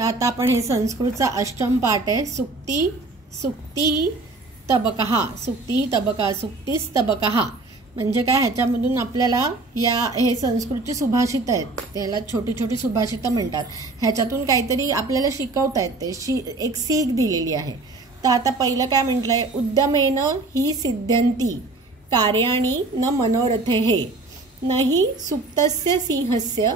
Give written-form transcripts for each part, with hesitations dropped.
तर आता आपण हे संस्कृतचा अष्टम पाठ आहे. सुक्ती तबकहा, सुक्ती तबका, सुक्तीस तबकहा म्हणजे काय, ह्याच्यामधून आपल्याला हे संस्कृतची सुभाषित आहेत, त्याला छोटी छोटी सुभाषितं म्हणतात. ह्याच्यातून काहीतरी आपल्याला शिकवता येते, एक सीख दिलेली आहे. तर आता पहिलं काय म्हटलंय, उद्यमेन ही सिद्ध्यन्ति कार्याणि न मनोरथे हे नहि सुप्तस्य सिंहस्य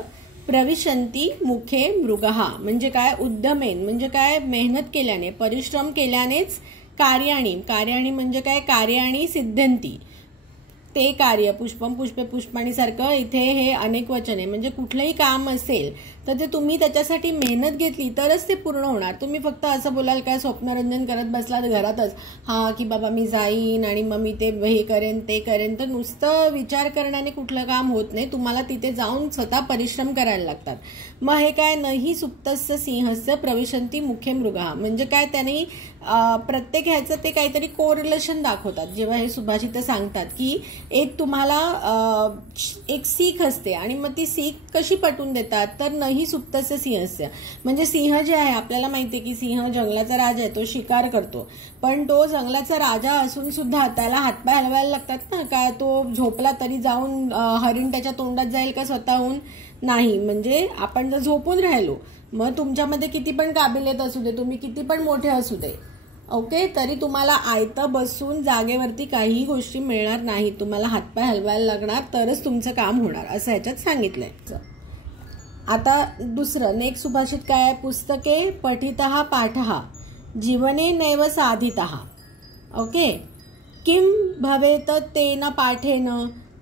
प्रविशन्ति मुखे मृगहा. म्हणजे काय, उद्यमेन म्हणजे काय, मेहनत केल्याने, परिश्रम केल्यानेच कार्याणि म्हणजे काय, कार्याणि सिद्ध्यन्ति ते कार्य, पुष्पम पुष्पे पुष्पाणी सारखं इथे हे अनेक वचन आहे. म्हणजे कुठलंही काम असेल तर ते तुम्ही त्याच्यासाठी मेहनत घेतली तरच ते पूर्ण होणार. तुम्ही फक्त असं बोलाल काय, स्वप्नरंजन करत बसलात घरातच, हा की बाबा मी जाईन आणि मग मी ते हे करेन ते करेन, तर नुसतं विचार करण्याने कुठलं काम होत नाही. तुम्हाला तिथे जाऊन स्वतः परिश्रम करायला लागतात. मग हे काय, नाही सुप्तस्य सिंहस्य प्रविशन्ति मुखे मृगहा म्हणजे काय, त्यांनी प्रत्येक ह्याचं ते काहीतरी कोरिलेशन दाखवतात. जेव्हा हे सुभाषित सांगतात की एक तुम्हाला एक सीख असते आणि मग ती सीख कशी पटवून देतात, तर नाही सुप्तस्य सिंहस्य म्हणजे सिंह जे आहे, आपल्याला माहिती आहे की सिंह जंगलाचा राजा आहे, तो शिकार करतो. पण तो जंगलाचा राजा असून सुद्धा त्याला हातपाय हलवायला लागतात ना. काय तो झोपला तरी जाऊन हरिण त्याच्या तोंडात जाईल का स्वतःहून? नाही. म्हणजे आपण जर झोपून राहिलो, मग तुमच्यामध्ये किती पण काबिलियत असू दे, तुम्ही किती पण मोठे असू दे, ओके, तरी तुम्हाला आयतं बसून जागेवरती काहीही गोष्टी मिळणार नाही. तुम्हाला हातपाय हलवायला लागणार तरच तुमचं काम होणार, असं ह्याच्यात सांगितलंय. आता दुसरं नेक्स्ट सुभाषित काय आहे, पुस्तके पठितः पाठः जीवने नैव साधितः. ओके, किम भवेत तेन पाठेन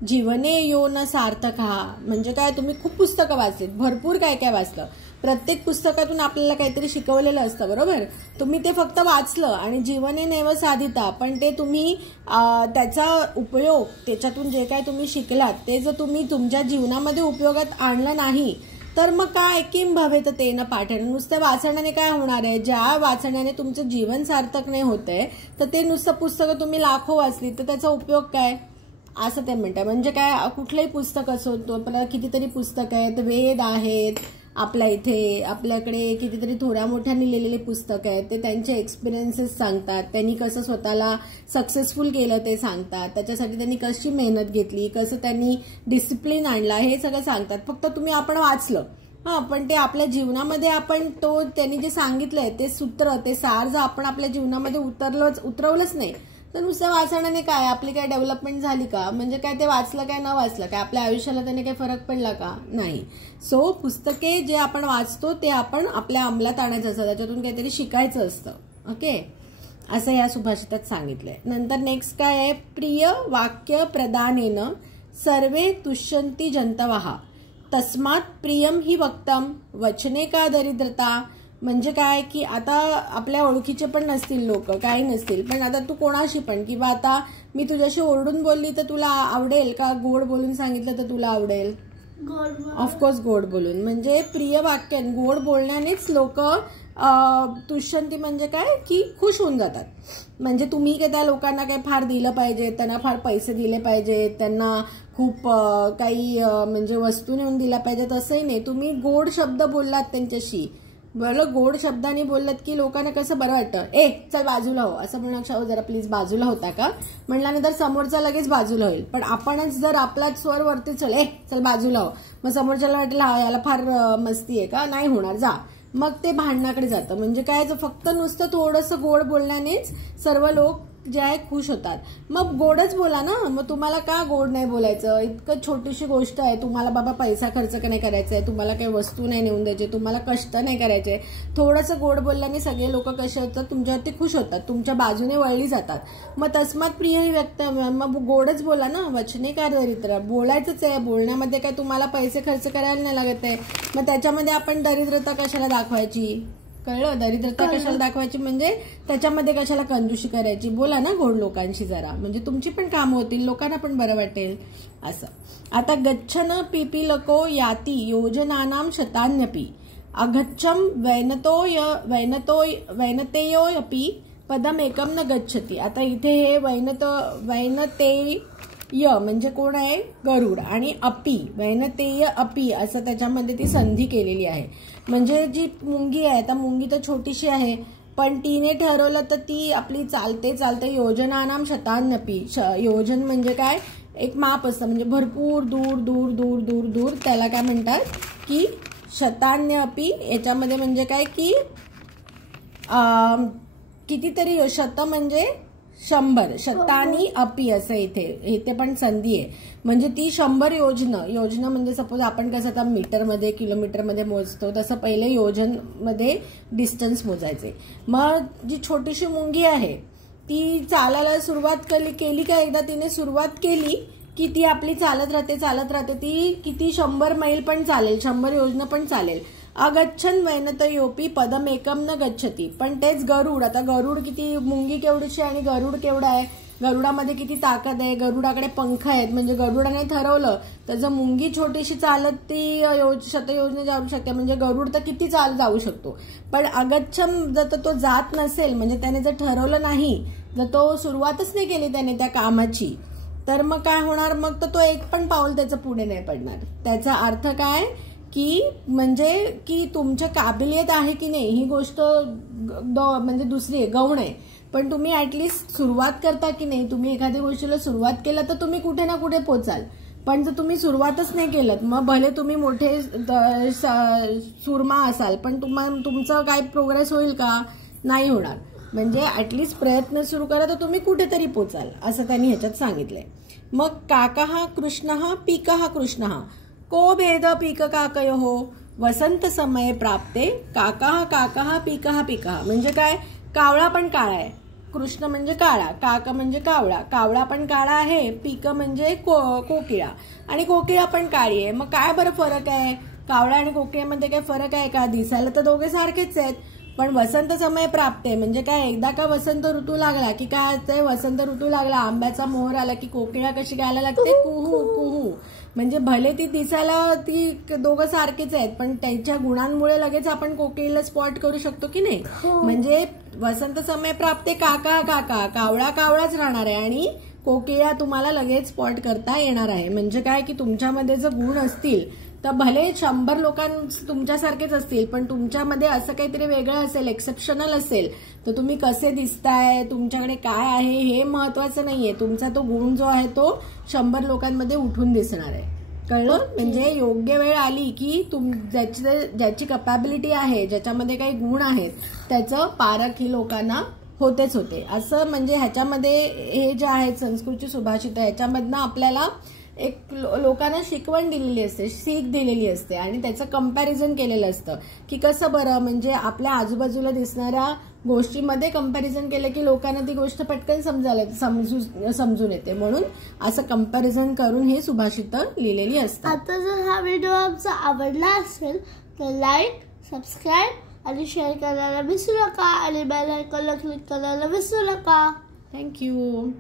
जीवने यो न सार्थकः म्हणजे काय, तुम्ही खूप पुस्तकं वाचलीत, भरपूर काय काय वाचलं, प्रत्येक पुस्तकातून आपल्याला काहीतरी शिकवलेलं असतं, बरोबर. तुम्ही ते फक्त वाचलं आणि जीवने नैव साधिता, पण ते तुम्ही त्याचा उपयोग, त्याच्यातून जे काय तुम्ही शिकलात ते जर तुम्ही तुमच्या जीवनामध्ये उपयोगात आणलं नाही तर मग काय, किम भवेत तेन पाठेन, नुसतं वाचण्याने काय होणार आहे. ज्या वाचण्याने तुमचं जीवन सार्थक नाही होतंय, तर ते नुसतं पुस्तकं तुम्ही लाखो वाचली तर त्याचा उपयोग काय, असं ते म्हणतात. म्हणजे काय, कुठलंही पुस्तक असो, तो आपल्याला कितीतरी पुस्तक आहेत, वेद आहेत आपल्या इथे, आपल्याकडे कितीतरी थोड्या मोठ्यांनी लिहिलेले पुस्तक आहेत, ते त्यांचे एक्सपिरियन्सेस सांगतात, त्यांनी कसं स्वतःला सक्सेसफुल केलं ते सांगतात, त्याच्यासाठी त्यांनी कशी मेहनत घेतली, कसं त्यांनी डिसिप्लिन आणला, हे सगळं सांगतात. फक्त तुम्ही आपण वाचलं, पण ते आपल्या जीवनामध्ये आपण त्यांनी जे सांगितलंय ते सूत्र, ते सार जर आपण आपल्या जीवनामध्ये उतरवलंच नाही तर नुसतं वाचण्याने काय, आपली काय डेव्हलपमेंट झाली का? म्हणजे काय, ते वाचलं काय न वाचलं काय, आपल्या आयुष्याला त्याने काही फरक पडला का? नाही. सो पुस्तके जे आपण वाचतो ते आपण आपल्या अंमलात आणायचं असतं, त्याच्यातून काहीतरी शिकायचं असतं. ओके, असं या सुभाषितात सांगितलंय. नंतर नेक्स्ट काय आहे, प्रिय वाक्य प्रदानेन सर्वे तुष्यन्ति जंतवः तस्मात् प्रियम हि वक्तम वचने का दरिद्रता. म्हणजे काय की आता आपल्या ओळखीचे पण नसतील लोक, काही नसतील, पण आता तू कोणाशी पण, किंवा आता मी तुझ्याशी ओरडून बोलली तर तुला आवडेल का, गोड बोलून सांगितलं तर तुला आवडेल? ऑफकोर्स गोड बोलून. म्हणजे प्रिय वाक्य, गोड बोलण्यानेच लोक तुष्यंती म्हणजे काय की खुश होऊन जातात. म्हणजे तुम्ही काय त्या लोकांना काही फार दिलं पाहिजे, त्यांना फार पैसे दिले पाहिजे, त्यांना खूप काही म्हणजे वस्तू नेऊन दिल्या पाहिजेत, असंही नाही. तुम्ही गोड शब्द बोललात त्यांच्याशी, बरं, गोड शब्दांनी बोललात की लोकांना कसं बरं वाटतं. चल बाजूला हो, असं म्हणण्यापेक्षा जरा प्लीज बाजूला होता का म्हणल्यानंतर समोरचा लगेच बाजूला होईल. पण आपणच जर आपलाच स्वर वरती चल बाजूला हो, मग समोरच्याला वाटेल हा याला फार मस्ती आहे का, नाही होणार, जा, मग ते भांडणाकडे जातं. म्हणजे काय, फक्त नुसतं थोडंसं गोड बोलण्यानेच सर्व लोक जे आहे खुश होतात. मग गोडच बोला ना, मग तुम्हाला का गोड नाही बोलायचं? इतकं छोटीशी गोष्ट आहे, तुम्हाला बाबा पैसा खर्च नाही करायचा आहे, तुम्हाला काही वस्तू नाही नेऊन द्यायची, तुम्हाला कष्ट नाही करायचे, थोडंसं गोड बोलल्याने सगळे लोक कसे होतात, तुमच्यावरती खुश होतात, तुमच्या बाजूने वळली जातात. मग तस्मात प्रिय व्यक्त, मग गोडच बोला ना, वचने का दरिद्र, बोलायचंच आहे. बोलण्यामध्ये काय तुम्हाला पैसे खर्च करायला नाही लागत आहे, मग त्याच्यामध्ये आपण दरिद्रता कशाला दाखवायची? कळलं, दरिद्रता कशाला दाखवायची म्हणजे त्याच्यामध्ये कशाला कंजूशी करायची. बोला ना गोड लोकांशी जरा, म्हणजे तुमची पण कामं होतील, लोकांना पण बरं वाटेल असं. आता गच्छन पिपीलको याती योजनानां शतान्यपि अगच्छम वैनतेयोपि पदमेकम न गच्छति. आता इथे हे वैनते य म्हणजे कोण आहे, गरुड. आणि अपी, वैनतेय अपी असं त्याच्यामध्ये ती संधी केलेली आहे. म्हणजे जी मुंगी आहे, आता मुंगी तर छोटीशी आहे, पण तिने ठरवलं तर ती आपली चालते चालते योजनानाम शतान्यपी. योजन म्हणजे काय, एक माप असतं, म्हणजे भरपूर दूर दूर दूर दूर दूर, त्याला काय म्हणतात की शतान्य अपी. याच्यामध्ये म्हणजे काय की कितीतरी, शत म्हणजे 100, शतानी अपी असं इथे पण संधी आहे. म्हणजे ती 100 योजना म्हणजे सपोज आपण कसं आता मीटरमध्ये किलोमीटरमध्ये मोजतो तसं पहिले योजनमध्ये डिस्टन्स मोजायचे. मग जी छोटीशी मुंगी आहे ती चालायला सुरुवात केली का, एकदा तिने सुरुवात केली की ती आपली चालत राहते. ती किती 100 मैल पण चालेल, 100 योजना पण चालेल. अगच्छन वैनतयोपी पदम एकम न गच्छती. पण तेच गरुड, आता गरुड किती, मुंगी केवढीशी आणि गरुड केवढा आहे, गरुडामध्ये किती ताकद आहे, गरुडाकडे पंख आहेत. म्हणजे गरुडाने ठरवलं तर जर मुंगी छोटीशी चालत ती शतयोजने जाऊ शकते, म्हणजे गरुड तर किती जाऊ शकतो. पण अगच्छम जर तो जात नसेल, म्हणजे त्याने जर ठरवलं नाही, जर तो सुरुवातच नाही केली त्याने त्या कामाची, तर मग काय होणार, मग तर तो एक पण पाऊल त्याचं पुढे नाही पडणार. त्याचा अर्थ काय की म्हणजे की तुमच्या काबिलियत आहे की नाही ही गोष्ट म्हणजे दुसरी आहे, गौण आहे. पण तुम्ही ऍटलिस्ट सुरुवात करता की नाही, तुम्ही एखाद्या गोष्टीला सुरुवात केलं तर तुम्ही कुठे ना कुठे पोचाल. पण जर तुम्ही सुरुवातच नाही केलं, मग भले तुम्ही मोठे सुरमा असाल, पण तुमचं काय प्रोग्रेस होईल का, नाही होणार. म्हणजे ऍटलिस्ट प्रयत्न सुरू करा तर तुम्ही कुठेतरी पोचाल, असं त्यांनी ह्याच्यात सांगितलंय. मग काकः कृष्णः पीकः कृष्णः को भेद पीक काकयोः वसंत समये प्राप्ते काकः पीकः. म्हणजे काय, कावळा पण काळा आहे, कृष्ण म्हणजे काळा, काक म्हणजे कावळा, कावळा पण काळा आहे, पीक म्हणजे कोकिळा, आणि कोकिळा पण काळी आहे. मग काय बरं फरक आहे, कावळा आणि कोकिळ्यामध्ये काय फरक आहे का, दिसायला तर दोघे सारखेच आहेत. पण वसंत समय प्राप्त आहे म्हणजे काय, एकदा का वसंत ऋतू लागला की काय असते, वसंत ऋतू लागला, आंब्याचा मोहर आला की कोकिळा कशी गायला लागते, कुहू कुहू. म्हणजे भले ती दिसायला ती दोघं सारखेच आहेत, पण त्यांच्या गुणांमुळे लगेच आपण कोकिळीला स्पॉट करू शकतो की नाही. म्हणजे वसंत समय प्राप्त काका कावळा कावळाच राहणार आहे, आणि कोकिळा तुम्हाला लगेच स्पॉट करता येणार आहे. म्हणजे काय की तुमच्यामध्ये जर गुण असतील तर भले 100 लोकांना तुमच्यासारखेच असतील, पण तुमच्यामध्ये असं काहीतरी वेगळं असेल, एक्सेप्शनल असेल, तर तुम्ही कसे दिसताय, तुमच्याकडे काय आहे हे महत्वाचं नाहीये. तुमचा तो गुण जो आहे तो 100 लोकांमध्ये उठून दिसणार आहे. कळलं. म्हणजे योग्य वेळ आली की ज्याची कपॅबिलिटी आहे, ज्याच्यामध्ये काही गुण आहेत, त्याचं पारख ही लोकांना होतेच होते. असं म्हणजे ह्याच्यामध्ये हे जे आहेत संस्कृतची सुभाषित, ह्याच्यामधनं आपल्याला एक लोकांना शिकवण दिलेली असते, सीख दिलेली असते, आणि त्याचं कंपॅरिझन केलेलं असतं की कसं बरं, म्हणजे आपल्या आजूबाजूला दिसणाऱ्या गोष्टीमध्ये कंपॅरिझन केलं की लोकांना ती गोष्ट पटकन समजून येते. म्हणून असं कंपॅरिझन करून हे सुभाषित लिहिलेली असतात. आता जर हा व्हिडिओ आमचा आवडला असेल तर लाईक, सबस्क्राईब आणि शेअर करायला विसरू नका, आणि बेल आयकॉनला क्लिक करायला विसरू नका. थँक्यू.